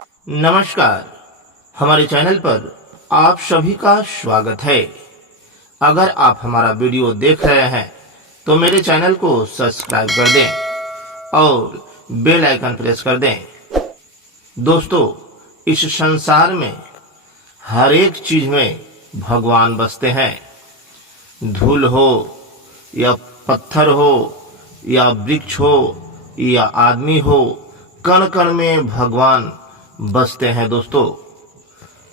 नमस्कार। हमारे चैनल पर आप सभी का स्वागत है। अगर आप हमारा वीडियो देख रहे हैं तो मेरे चैनल को सब्सक्राइब कर दें और बेल आइकन प्रेस कर दें। दोस्तों, इस संसार में हर एक चीज में भगवान बसते हैं। धूल हो या पत्थर हो या वृक्ष हो या आदमी हो, कण कण में भगवान बसते हैं। दोस्तों,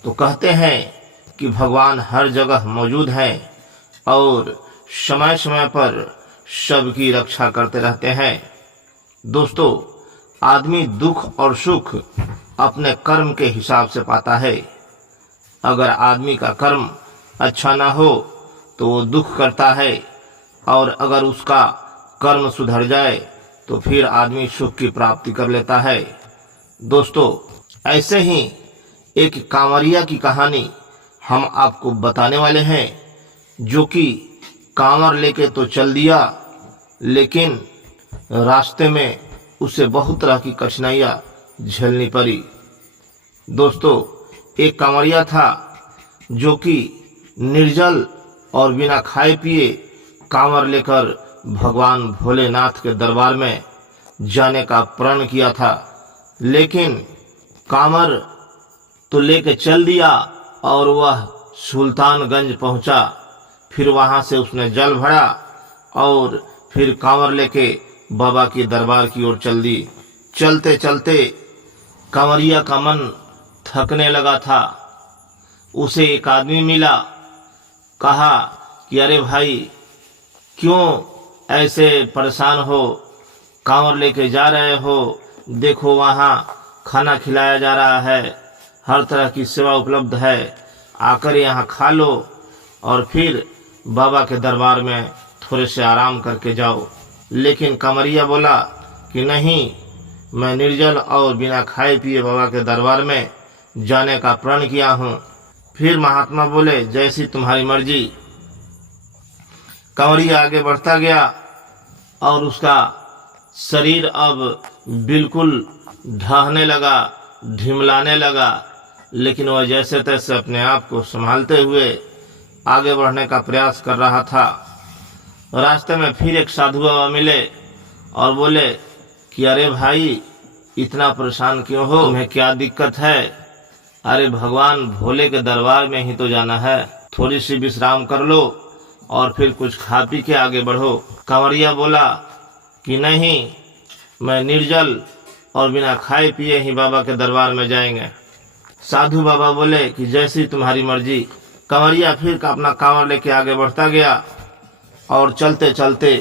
तो कहते हैं कि भगवान हर जगह मौजूद हैं और समय समय पर सबकी रक्षा करते रहते हैं। दोस्तों, आदमी दुख और सुख अपने कर्म के हिसाब से पाता है। अगर आदमी का कर्म अच्छा ना हो तो वो दुख करता है, और अगर उसका कर्म सुधर जाए तो फिर आदमी सुख की प्राप्ति कर लेता है। दोस्तों, ऐसे ही एक कांवरिया की कहानी हम आपको बताने वाले हैं, जो कि कांवर लेके तो चल दिया, लेकिन रास्ते में उसे बहुत तरह की कठिनाइयां झेलनी पड़ी। दोस्तों, एक कांवरिया था जो कि निर्जल और बिना खाए पिए कांवर लेकर भगवान भोलेनाथ के दरबार में जाने का प्रण किया था। लेकिन कांवर तो लेके चल दिया और वह सुल्तानगंज पहुंचा। फिर वहां से उसने जल भरा और फिर कांवर लेके बाबा के दरबार की ओर चल दी। चलते चलते कांवरिया का मन थकने लगा था। उसे एक आदमी मिला। कहा कि अरे भाई, क्यों ऐसे परेशान हो, कांवर लेके जा रहे हो? देखो, वहाँ खाना खिलाया जा रहा है, हर तरह की सेवा उपलब्ध है, आकर यहाँ खा लो और फिर बाबा के दरबार में थोड़े से आराम करके जाओ। लेकिन कांवरिया बोला कि नहीं, मैं निर्जल और बिना खाए पिए बाबा के दरबार में जाने का प्रण किया हूँ। फिर महात्मा बोले, जैसी तुम्हारी मर्जी। कांवरिया आगे बढ़ता गया और उसका शरीर अब बिल्कुल ढहने लगा, ढिमलाने लगा, लेकिन वह जैसे तैसे अपने आप को संभालते हुए आगे बढ़ने का प्रयास कर रहा था। रास्ते में फिर एक साधु बाबा मिले और बोले कि अरे भाई, इतना परेशान क्यों हो? तुम्हें क्या दिक्कत है? अरे भगवान भोले के दरबार में ही तो जाना है, थोड़ी सी विश्राम कर लो और फिर कुछ खा पी के आगे बढ़ो। कांवरिया बोला कि नहीं, मैं निर्जल और बिना खाए पिए ही बाबा के दरबार में जाएंगे। साधु बाबा बोले कि जैसी तुम्हारी मर्जी। कांवरिया फिर अपना कांवर लेके आगे बढ़ता गया और चलते चलते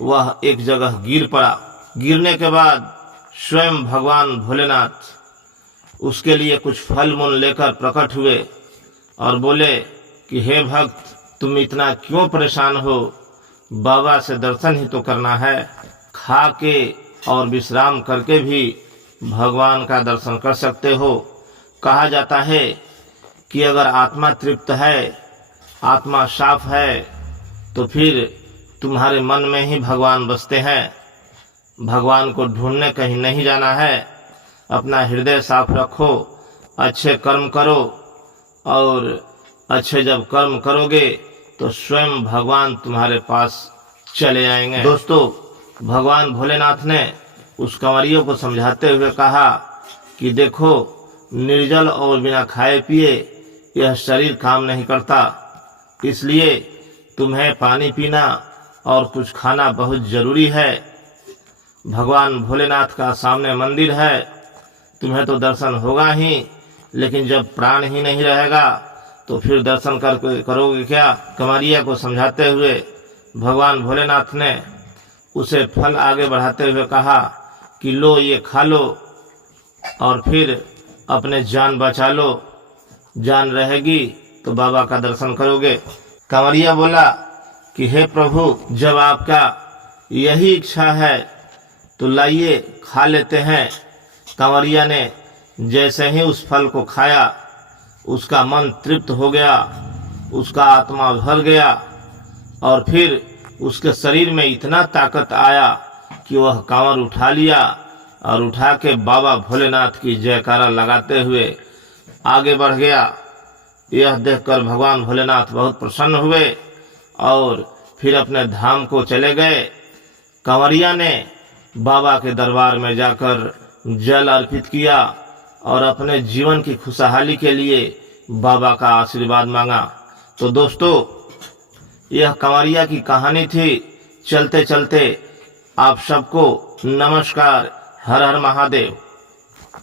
वह एक जगह गिर पड़ा। गिरने के बाद स्वयं भगवान भोलेनाथ उसके लिए कुछ फल मूल लेकर प्रकट हुए और बोले कि हे भक्त, तुम इतना क्यों परेशान हो? बाबा से दर्शन ही तो करना है। खा के और विश्राम करके भी भगवान का दर्शन कर सकते हो। कहा जाता है कि अगर आत्मा तृप्त है, आत्मा साफ है, तो फिर तुम्हारे मन में ही भगवान बसते हैं। भगवान को ढूंढने कहीं नहीं जाना है। अपना हृदय साफ रखो, अच्छे कर्म करो, और अच्छे जब कर्म करोगे तो स्वयं भगवान तुम्हारे पास चले आएंगे। दोस्तों, भगवान भोलेनाथ ने उस कंवरियों को समझाते हुए कहा कि देखो, निर्जल और बिना खाए पिए यह शरीर काम नहीं करता, इसलिए तुम्हें पानी पीना और कुछ खाना बहुत जरूरी है। भगवान भोलेनाथ का सामने मंदिर है, तुम्हें तो दर्शन होगा ही, लेकिन जब प्राण ही नहीं रहेगा तो फिर दर्शन करोगे क्या? कंवरिया को समझाते हुए भगवान भोलेनाथ ने उसे फल आगे बढ़ाते हुए कहा कि लो, ये खा लो और फिर अपने जान बचा लो। जान रहेगी तो बाबा का दर्शन करोगे। कंवरिया बोला कि हे प्रभु, जब आपका यही इच्छा है तो लाइए, खा लेते हैं। कंवरिया ने जैसे ही उस फल को खाया, उसका मन तृप्त हो गया, उसका आत्मा भर गया और फिर उसके शरीर में इतना ताकत आया कि वह कांवर उठा लिया और उठा के बाबा भोलेनाथ की जयकारा लगाते हुए आगे बढ़ गया। यह देखकर भगवान भोलेनाथ बहुत प्रसन्न हुए और फिर अपने धाम को चले गए। कंवरिया ने बाबा के दरबार में जाकर जल अर्पित किया और अपने जीवन की खुशहाली के लिए बाबा का आशीर्वाद मांगा। तो दोस्तों, यह कंवरिया की कहानी थी। चलते चलते आप सबको नमस्कार। हर हर महादेव।